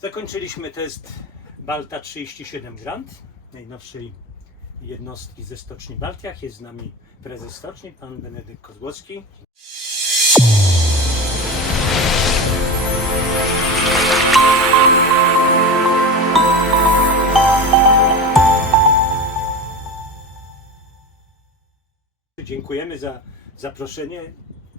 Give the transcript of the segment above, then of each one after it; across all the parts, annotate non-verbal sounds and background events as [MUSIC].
Zakończyliśmy test Balta 37 Grand, najnowszej jednostki ze Stoczni Baltiach. Jest z nami prezes stoczni, pan Benedykt Kozłowski. Dziękujemy za zaproszenie.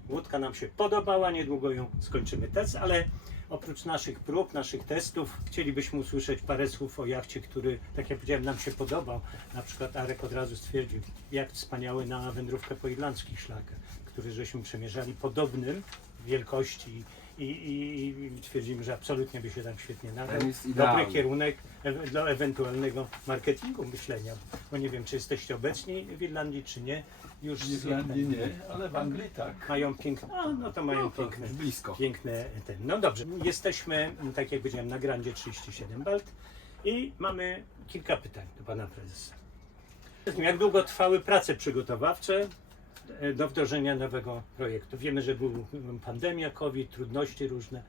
Łódka nam się podobała, niedługo ją skończymy test, ale oprócz naszych prób, naszych testów, chcielibyśmy usłyszeć parę słów o jachcie, który, tak jak powiedziałem, nam się podobał. Na przykład Arek od razu stwierdził, jak wspaniały na wędrówkę po irlandzkich szlakach, który żeśmy przemierzali podobnym wielkości i, i, i twierdzimy, że absolutnie by się tam świetnie nadał. Ten jest Dobry idealny. kierunek e- dla ewentualnego marketingu myślenia, bo nie wiem, czy jesteście obecni w Irlandii, czy nie. Już W Irlandii nie, ale w Anglii tak. mają piękne, a, no to mają No to piękne, już blisko. piękne ten. No dobrze, jesteśmy, tak jak powiedziałem, na Grandzie 37 Balt i mamy kilka pytań do pana prezesa. Jak długo trwały prace przygotowawcze do wdrożenia nowego projektu? Wiemy, że była pandemia, COVID, trudności różne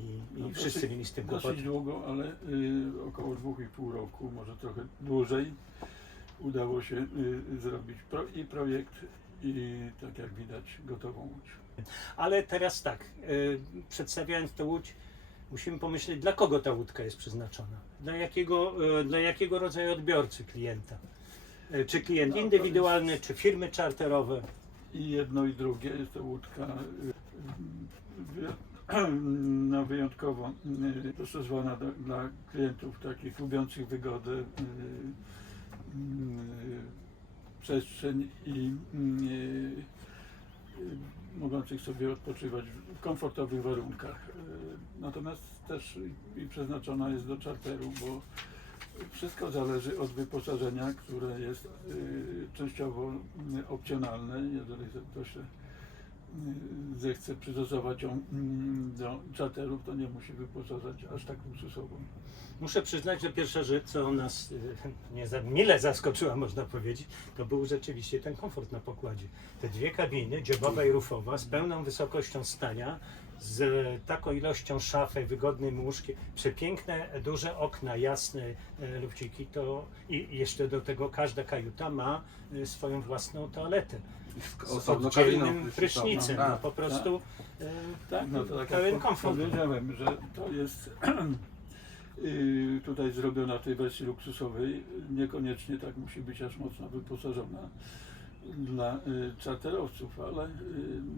i, i No, wszyscy dosyć- mieli z tym kłopoty. Dosyć długo, ale y, około dwóch i pół roku, może trochę dłużej, udało się y, zrobić pro, i projekt, i tak jak widać, gotową łódź. Ale teraz tak, y, przedstawiając tę łódź, musimy pomyśleć, dla kogo ta łódka jest przeznaczona? Dla jakiego, y, dla jakiego rodzaju odbiorcy klienta? Y, Czy klient No, indywidualny, czy firmy czarterowe? I jedno i drugie jest to łódka y, wy, [CLEARS THROAT] no, wyjątkowo dostosowana do, dla klientów takich lubiących wygodę, przestrzeń i mogących sobie odpoczywać w komfortowych warunkach. Natomiast też i przeznaczona jest do czarteru, bo wszystko zależy od wyposażenia, które jest y, częściowo y, opcjonalne. Jeżeli ktoś y, zechce przystosować ją mm, do czarterów, to nie musi wyposażać aż tak luksusowo. Muszę przyznać, że pierwsza rzecz, co nas nie za, mile zaskoczyła, można powiedzieć, to był rzeczywiście ten komfort na pokładzie. Te dwie kabiny, dziobowa i rufowa, z pełną wysokością stania, z taką ilością szafy, wygodnym łóżkiem, przepiękne, duże okna, jasne e, lufciki, to i jeszcze do tego każda kajuta ma e, swoją własną toaletę. Z Osobno oddzielnym prysznicem, no po prostu e, Tak, no to tak pełen komfort. powiedziałem, że to jest [CLEARS THROAT] y, tutaj zrobiona w tej wersji luksusowej. Niekoniecznie tak musi być aż mocno wyposażona dla y, czarterowców, ale y,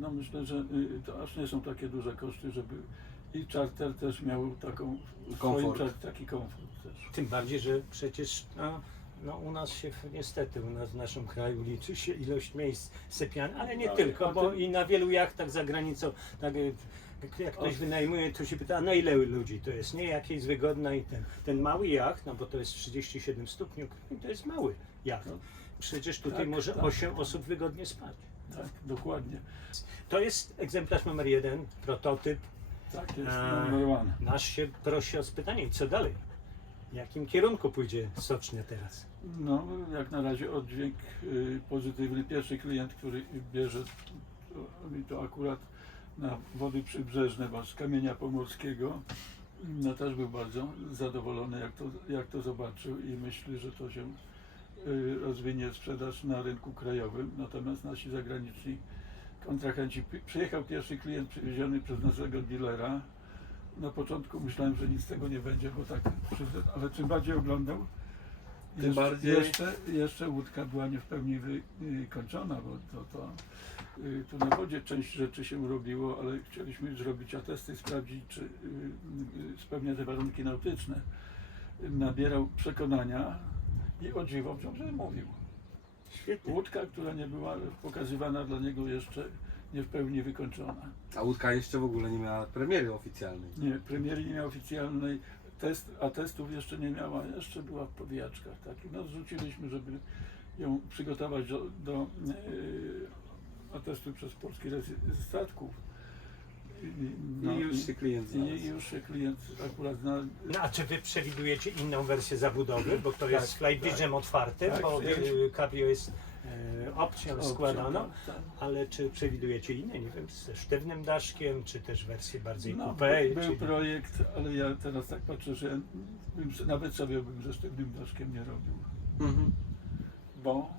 no myślę, że y, to aż nie są takie duże koszty, żeby i czarter też miał taką swoim Komfort. czar- taki komfort też. Tym bardziej, że przecież no, no u nas się niestety, u nas w naszym kraju liczy się ilość miejsc sypialnych, ale nie Ale- tylko, a bo ty- i na wielu jachtach za granicą, tak jak ktoś O. wynajmuje, to się pyta, a na ile ludzi to jest, nie? Jakie jest wygodna i ten, ten mały jacht, no bo to jest 37 stopni, to jest mały jacht. No. Przecież tutaj Tak, może tak. 8 osób wygodnie spać. Tak, dokładnie. To jest egzemplarz numer jeden, prototyp. Tak jest A. number one. Nasz się prosi o spytanie, i co dalej? W jakim kierunku pójdzie Socznia teraz? No, jak na razie oddźwięk y, pozytywny. Pierwszy klient, który bierze to, i to akurat na wody przybrzeżne, bo z kamienia pomorskiego, no też był bardzo zadowolony, jak to, jak to zobaczył i myśli, że to się rozwinie sprzedaż na rynku krajowym. Natomiast nasi zagraniczni kontrahenci, przyjechał pierwszy klient przywieziony przez naszego dealera. Na początku myślałem, że nic z tego nie będzie, bo tak ale czym bardziej oglądał, Tym jeszcze, bardziej- jeszcze, jeszcze łódka była nie w pełni wykończona, bo to, to y, tu na wodzie część rzeczy się robiło, ale chcieliśmy zrobić atesty, sprawdzić, czy y, y, spełnia te warunki nautyczne. Nabierał przekonania i o dziwo wciąż mówił. Świetnie. Łódka, która nie była pokazywana dla niego jeszcze nie w pełni wykończona. A łódka jeszcze w ogóle nie miała premiery oficjalnej. Nie, premiery nie miała oficjalnej, test, a testów jeszcze nie miała, jeszcze była w powijaczkach takich. No zrzuciliśmy, żeby ją przygotować do, do yy, atestu przez Polski Rejestr Statków. I już się klient znalazł. i już się klient akurat zna, No, a czy wy przewidujecie inną wersję zabudowy? Bo to jest Tak, Flybridge'em otwartym, tak, bo y, Cabrio jest e, opcją składano. tak, tak. Ale czy przewidujecie inne, nie wiem, ze sztywnym daszkiem, czy też wersję bardziej No, coupé? był czyli- projekt, ale ja teraz tak patrzę, że nawet sobie bym ze sztywnym daszkiem nie robił. Mhm. Bo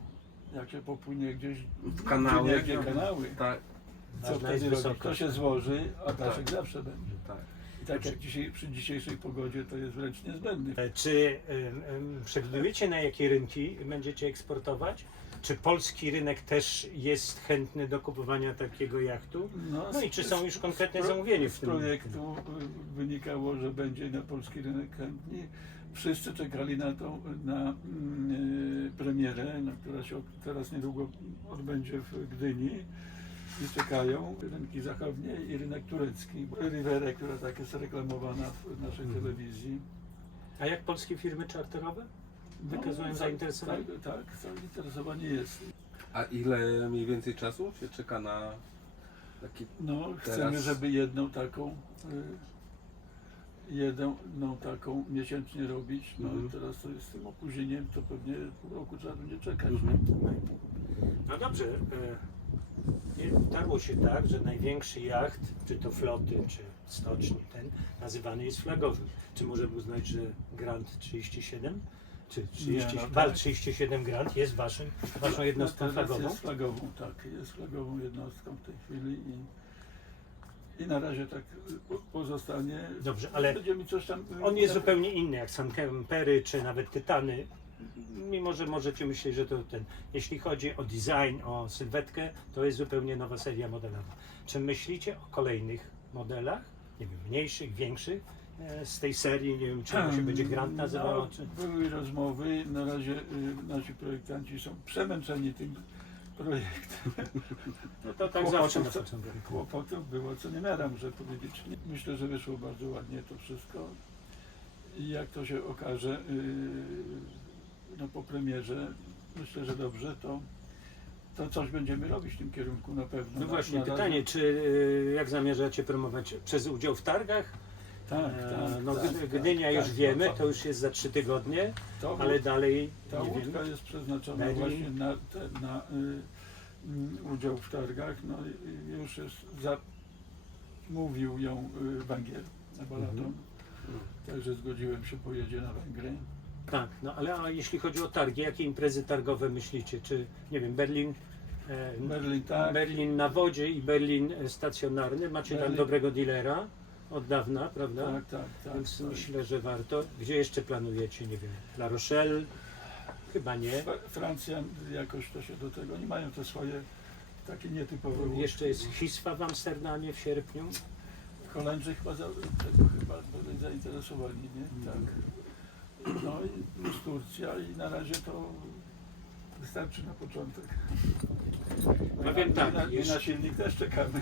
jak się popłynie gdzieś W kanały. Jakie kanały, Tak, co Ważna wtedy jest robić? wysokość. To się złoży, a daszek Tak. zawsze będzie. tak. I tak jak dzisiaj, przy dzisiejszej pogodzie to jest wręcz niezbędny. E, Czy em, em, przewidujecie na jakie rynki będziecie eksportować? Czy polski rynek też jest chętny do kupowania takiego jachtu? No i czy są już konkretne zamówienia w Z tym? projektu y, wynikało, że będzie na polski rynek chętni. Wszyscy czekali na tą na mm, y, premierę, na która się od- teraz niedługo odbędzie w Gdyni. I czekają rynki zachodnie i rynek turecki. Rivera, która tak jest reklamowana w naszej Mhm. telewizji. A jak polskie firmy czarterowe wykazują No, zainteresowanie? Tak, tak, zainteresowanie jest. A ile mniej więcej czasu się czeka na taki... No, chcemy, Teraz- żeby jedną taką y, jedną taką miesięcznie robić. No Mhm. i teraz to jest z tym opóźnieniem, to pewnie pół roku trzeba będzie czekać. Mhm. No dobrze. Nie- Darło się tak, że największy jacht, czy to floty, czy stoczni, ten nazywany jest flagowym. Czy możemy uznać, że Grand 37, czy 30, no Wal tak. 37 Grand jest waszym, waszą jednostką no, teraz flagową? jest flagową, tak, jest flagową jednostką w tej chwili i, i na razie tak po- pozostanie. Dobrze, ale Będziemy coś tam... On jest zupełnie inny, jak San Kempery, czy nawet Tytany. Mimo, że możecie myśleć, że to ten. Jeśli chodzi o design, o sylwetkę, to jest zupełnie nowa seria modelowa. Czy myślicie o kolejnych modelach? Nie wiem, mniejszych, większych e, z tej serii? Nie wiem, czy to się będzie Grand nazywało, No, czy... Były rozmowy, na razie y, nasi projektanci są przemęczeni tym projektem. [LAUGHS] No to tak Kłopotów, zawsze na początku. Kłopotów było co niemiara, muszę powiedzieć. Myślę, że wyszło bardzo ładnie to wszystko. I jak to się okaże yy, no po premierze, myślę, że dobrze, to, to coś będziemy robić w tym kierunku na pewno. No Na- właśnie, na razie- pytanie, czy e, jak zamierzacie promować przez udział w targach? Tak, E, tak. No, tak, Gdy- tak, Gdynia tak, już no wiemy, to- już jest za trzy tygodnie, to ale dalej Ta nie wiem. łódka jest przeznaczona Berlin. właśnie na, te, na y, y, udział w targach. No już jest zamówił ją y, Węgier na Balaton. Mhm. Także zgodziłem się, pojedzie na Węgry. Tak, no ale a jeśli chodzi o targi, jakie imprezy targowe myślicie? Czy, nie wiem, Berlin, e, Berlin tak. Berlin na wodzie i Berlin e, stacjonarny, macie tam Berlin- dobrego dealera od dawna, prawda? Tak, tak, tak. Więc tak. myślę, że warto. Gdzie jeszcze planujecie, nie wiem, La Rochelle? Chyba nie. Fra- Francja jakoś to się do tego, oni mają te swoje takie nietypowe łódki. Jeszcze jest Hiswa w Amsterdamie w sierpniu. Holendrzy chyba, za, tego chyba byli zainteresowani, nie? Tak. No i plus Turcja i na razie to wystarczy na początek. Powiem tak, na, i jeszcze- na silnik też czekamy.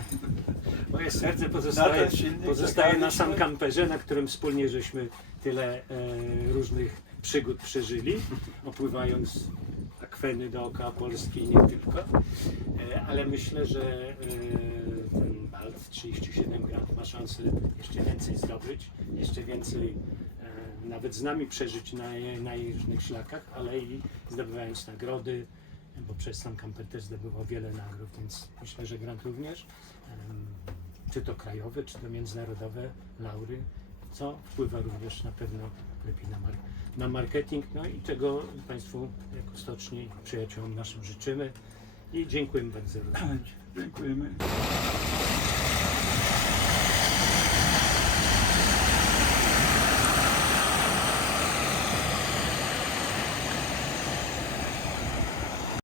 Moje serce Na pozostaje, ten silnik pozostaje na sam kamperze, na którym wspólnie żeśmy tyle e, różnych przygód przeżyli, opływając akweny dookoła Polski i nie tylko. E, ale myślę, że e, ten Balt 37 Grand ma szansę jeszcze więcej zdobyć, jeszcze więcej nawet z nami przeżyć na, na jej różnych szlakach, ale i zdobywając nagrody, bo przez sam kamper też zdobywał wiele nagród, więc myślę, że Grand również czy to krajowe, czy to międzynarodowe laury, co wpływa również na pewno lepiej na, mar- na marketing, no i czego Państwu jako stoczni przyjaciołom naszym życzymy i dziękujemy bardzo. Dziękujemy.